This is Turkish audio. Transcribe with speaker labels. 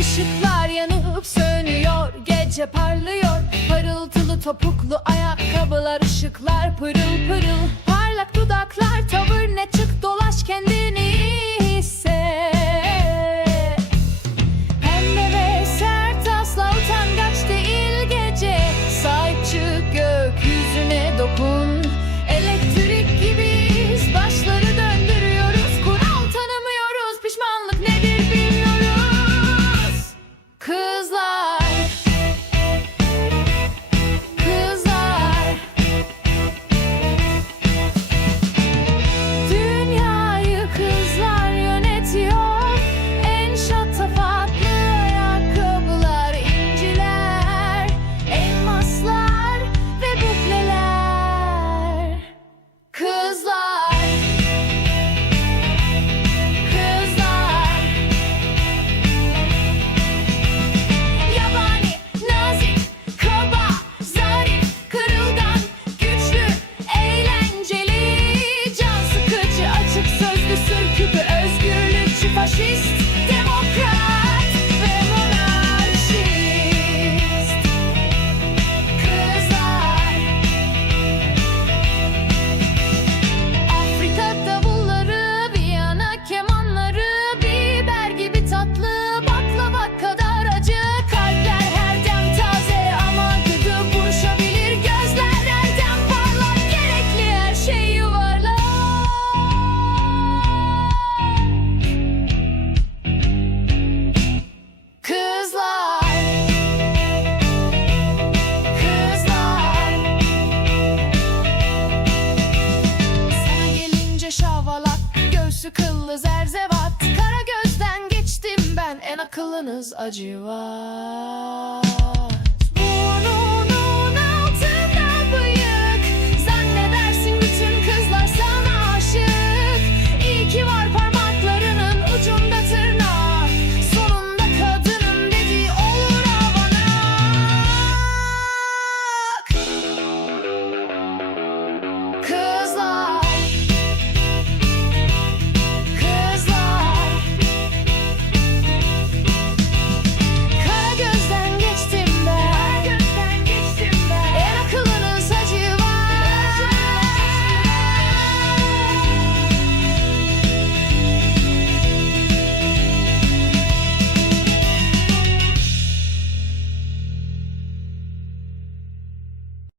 Speaker 1: Işıklar yanıp sönüyor, gece parlıyor. Parıltılı topuklu ayakkabılar, ışıklar pırıl pırıl. şu kıllı zerzevat Kara gözden geçtim ben. En akıllınız acıvat